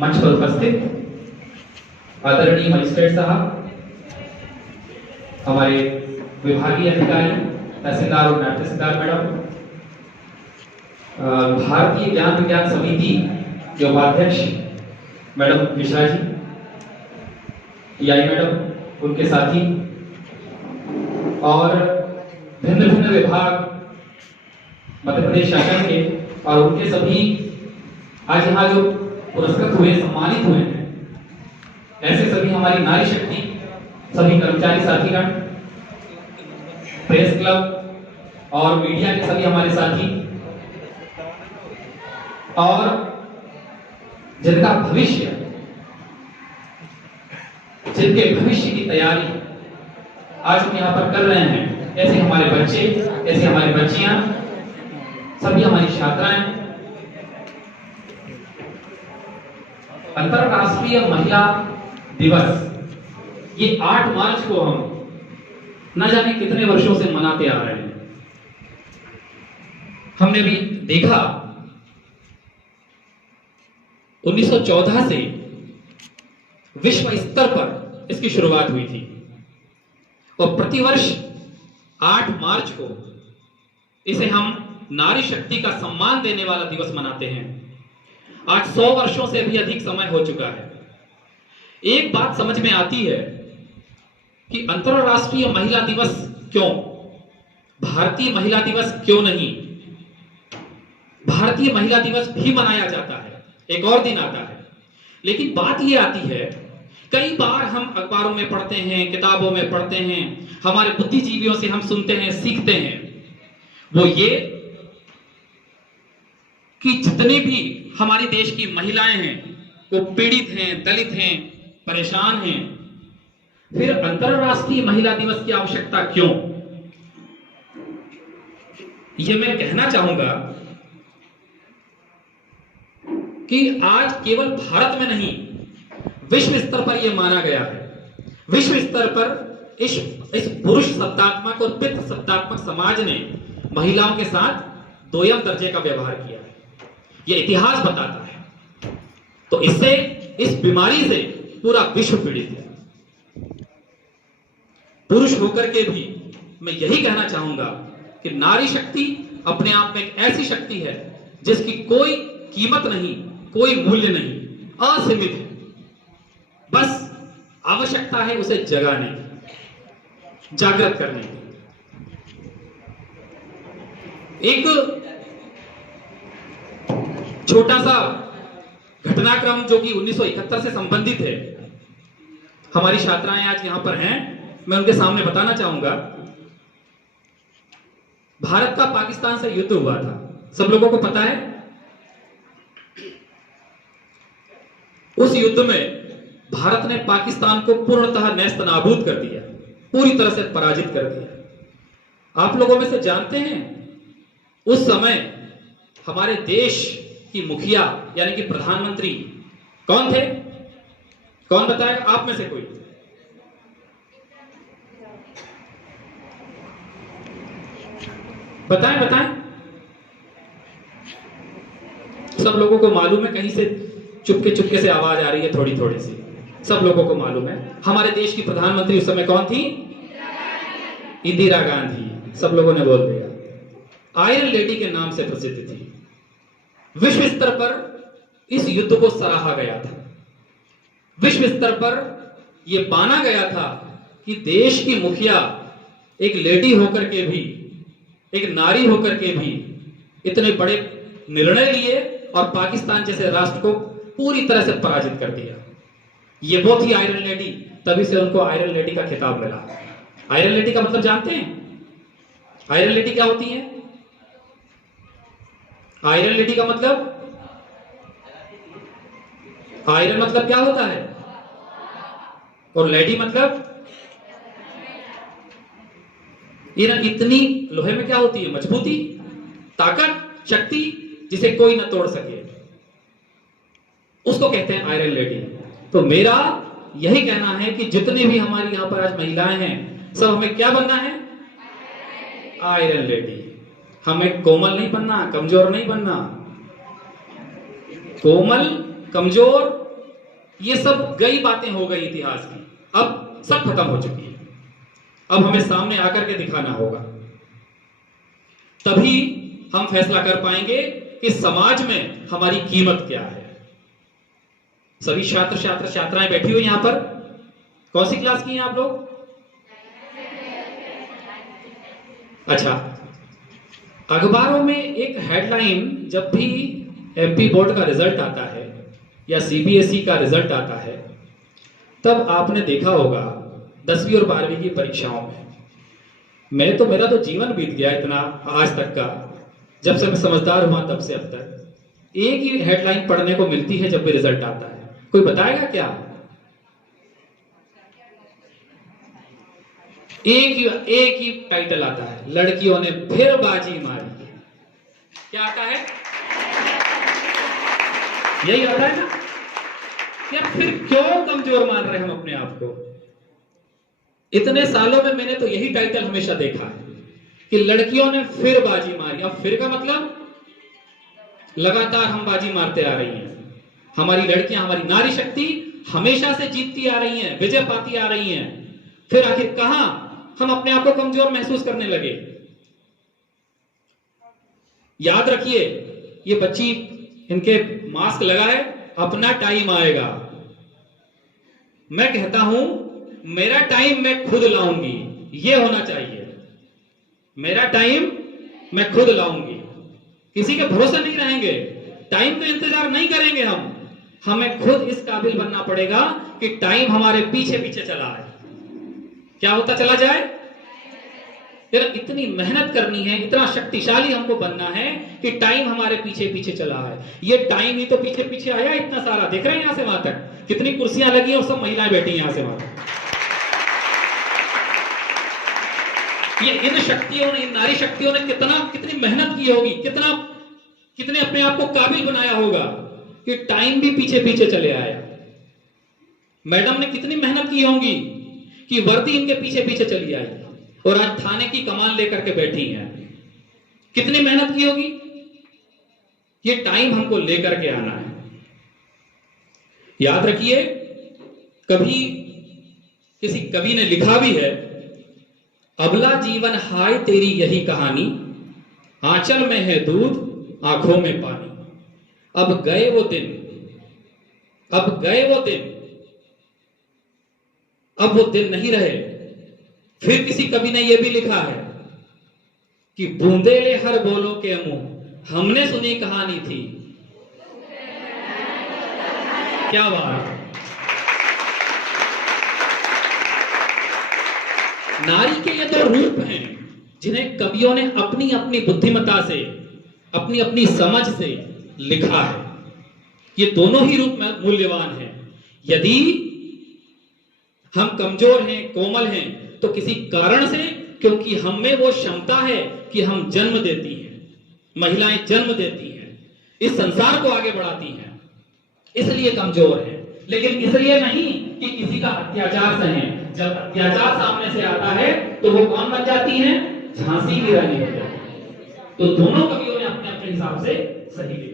मंच पर उपस्थित आदरणीय मजिस्ट्रेट साहब, हमारे विभागीय अधिकारी, तहसीलदार और नायब तहसीलदार मैडम, भारतीय ज्ञान विज्ञान समिति के उपाध्यक्ष madam Mishra ji, pi madam, उनके साथी और भिन्न भिन्न विभाग मध्य प्रदेश शासन के और उनके सभी आज यहाँ जो पुरस्कृत हुए, सम्मानित हुए हैं, ऐसे सभी हमारी नारी शक्ति, सभी कर्मचारी साथीगण, प्रेस क्लब और मीडिया के सभी हमारे साथी और जिनका भविष्य, जिनके भविष्य की तैयारी आज हम यहाँ पर कर रहे हैं, ऐसे हमारे बच्चे, ऐसे हमारी बच्चियां, सभी हमारी छात्राएं। अंतरराष्ट्रीय महिला दिवस ये 8 मार्च को हम न जाने कितने वर्षों से मनाते आ रहे हैं। हमने भी देखा 1914 से विश्व स्तर पर इसकी शुरुआत हुई थी और प्रतिवर्ष 8 मार्च को इसे हम नारी शक्ति का सम्मान देने वाला दिवस मनाते हैं। आज 100 वर्षों से भी अधिक समय हो चुका है। एक बात समझ में आती है कि अंतरराष्ट्रीय महिला दिवस क्यों, भारतीय महिला दिवस क्यों नहीं। भारतीय महिला दिवस भी मनाया जाता है, एक और दिन आता है, लेकिन बात यह आती है, कई बार हम अखबारों में पढ़ते हैं, किताबों में पढ़ते हैं, हमारे बुद्धिजीवियों से हम सुनते हैं, सीखते हैं, वो ये कि जितनी भी हमारे देश की महिलाएं हैं वो पीड़ित हैं, दलित हैं, परेशान हैं, फिर अंतरराष्ट्रीय महिला दिवस की आवश्यकता क्यों। ये मैं कहना चाहूंगा कि आज केवल भारत में नहीं, विश्व स्तर पर यह माना गया है। विश्व स्तर पर इस पुरुष सत्तात्मक और पितृ सत्तात्मक समाज ने महिलाओं के साथ दोयम दर्जे का व्यवहार किया है, यह इतिहास बताता है। तो इससे, इस बीमारी से पूरा विश्व पीड़ित है। पुरुष होकर के भी मैं यही कहना चाहूंगा कि नारी शक्ति अपने आप में एक ऐसी शक्ति है जिसकी कोई कीमत नहीं, कोई मूल्य नहीं, असीमित है। बस आवश्यकता है उसे जगाने की, जागृत करने की। एक छोटा सा घटनाक्रम जो कि 1971 से संबंधित है, हमारी छात्राएं आज यहां पर हैं, मैं उनके सामने बताना चाहूंगा। भारत का पाकिस्तान से युद्ध हुआ था, सब लोगों को पता है। उस युद्ध में भारत ने पाकिस्तान को पूर्णतः नेस्त नाबूद कर दिया, पूरी तरह से पराजित कर दिया। आप लोगों में से जानते हैं उस समय हमारे देश की मुखिया यानी कि प्रधानमंत्री कौन थे? कौन बताएगा आप में से कोई? बताएं बताएं। सब लोगों को मालूम है, कहीं से चुपके चुपके से आवाज आ रही है, थोड़ी थोड़ी सी। सब लोगों को मालूम है हमारे देश की प्रधानमंत्री उस समय कौन थी? इंदिरा गांधी। सब लोगों ने बोल दिया। आयरन लेडी के नाम से प्रसिद्ध थी। विश्व स्तर पर इस युद्ध को सराहा गया था। विश्व स्तर पर यह माना गया था कि देश की मुखिया एक लेडी होकर के भी, एक नारी होकर के भी इतने बड़े निर्णय लिए और पाकिस्तान जैसे राष्ट्र को पूरी तरह से पराजित कर दिया। ये वो थी आयरन लेडी, तभी से उनको आयरन लेडी का खिताब मिला। आयरन लेडी का मतलब जानते हैं? आयरन लेडी क्या होती है? आयरन लेडी का मतलब, आयरन मतलब क्या होता है और लेडी मतलब, इतनी लोहे में क्या होती है? मजबूती, ताकत, शक्ति, जिसे कोई न तोड़ सके, उसको कहते हैं आयरन लेडी। तो मेरा यही कहना है कि जितने भी हमारी यहां पर आज महिलाएं हैं, सब हमें क्या बनना है? Iron lady. हमें कोमल नहीं बनना, कमजोर नहीं बनना। कोमल, कमजोर ये सब गई बातें हो गई इतिहास की, अब सब खत्म हो चुकी है। अब हमें सामने आकर के दिखाना होगा, तभी हम फैसला कर पाएंगे कि समाज में हमारी कीमत क्या है। सभी छात्र छात्राएं बैठी हुई यहां पर, कौन सी क्लास की हैं आप लोग? अच्छा, अखबारों में एक हेडलाइन जब भी एमपी बोर्ड का रिजल्ट आता है या सीबीएसई का रिजल्ट आता है, तब आपने देखा होगा 10वीं और 12वीं की परीक्षाओं में, मेरा तो जीवन बीत गया इतना आज तक का, जब से मैं समझदार हुआ तब से अब तक एक ही हेडलाइन पढ़ने को मिलती है जब भी रिजल्ट आता है। कोई बताएगा क्या? एक ही टाइटल आता है, लड़कियों ने फिर बाजी मारी। क्या आता है? यही आता है ना? या फिर क्यों कमजोर मान रहे हम अपने आप को? इतने सालों में मैंने तो यही टाइटल हमेशा देखा है कि लड़कियों ने फिर बाजी मारी। अब फिर का मतलब लगातार हम बाजी मारते आ रही हैं। हमारी लड़कियां, हमारी नारी शक्ति हमेशा से जीतती आ रही हैं, विजय पाती आ रही हैं। फिर आखिर कहां हम अपने आप को कमजोर महसूस करने लगे? याद रखिए, ये बच्ची, इनके मास्क लगा है, अपना टाइम आएगा। मैं कहता हूं मेरा टाइम मैं खुद लाऊंगी, ये होना चाहिए। मेरा टाइम मैं खुद लाऊंगी, किसी के भरोसे नहीं रहेंगे, टाइम का इंतजार नहीं करेंगे हम। हमें खुद इस काबिल बनना पड़ेगा कि टाइम हमारे पीछे पीछे चला है। क्या होता चला जाए? फिर इतनी मेहनत करनी है, इतना शक्तिशाली हमको बनना है कि टाइम हमारे पीछे पीछे चला है। ये टाइम ही तो पीछे पीछे आया इतना सारा, देख रहे हैं यहां से वहां तक कितनी कुर्सियां लगी और सब महिलाएं बैठी हैं यहां से वहां तक। ये इन शक्तियों ने, इन नारी शक्तियों ने कितनी मेहनत की होगी, कितने अपने आप को काबिल बनाया होगा कि टाइम भी पीछे पीछे चले आया। मैडम ने कितनी मेहनत की होगी कि वर्दी इनके पीछे पीछे चली आई और आज थाने की कमान लेकर के बैठी हैं। कितनी मेहनत की होगी? ये टाइम हमको लेकर के आना है। याद रखिए, कभी किसी कवि ने लिखा भी है, अबला जीवन हाय तेरी यही कहानी, आंचल में है दूध आंखों में पानी। अब गए वो दिन, अब गए वो दिन, अब वो दिन नहीं रहे। फिर किसी कवि ने यह भी लिखा है कि बूंदे ले हर बोलों के मुंह, हमने सुनी कहानी थी। क्या बात! नारी के ये दो रूप हैं जिन्हें कवियों ने अपनी अपनी बुद्धिमत्ता से, अपनी अपनी समझ से लिखा है। ये दोनों ही रूप में मूल्यवान हैं। यदि हम कमजोर हैं, कोमल हैं, तो किसी कारण से, क्योंकि हम में वो क्षमता है कि हम जन्म देती हैं, महिलाएं जन्म देती हैं, इस संसार को आगे बढ़ाती हैं, इसलिए कमजोर हैं। लेकिन इसलिए नहीं कि किसी का अत्याचार सहें। जब अत्याचार सामने से आता है तो वो कौन बन जाती है? झांसी की रानी हो जाती है। तो दोनों कवियों ने अपने अपने हिसाब से सही लिखा।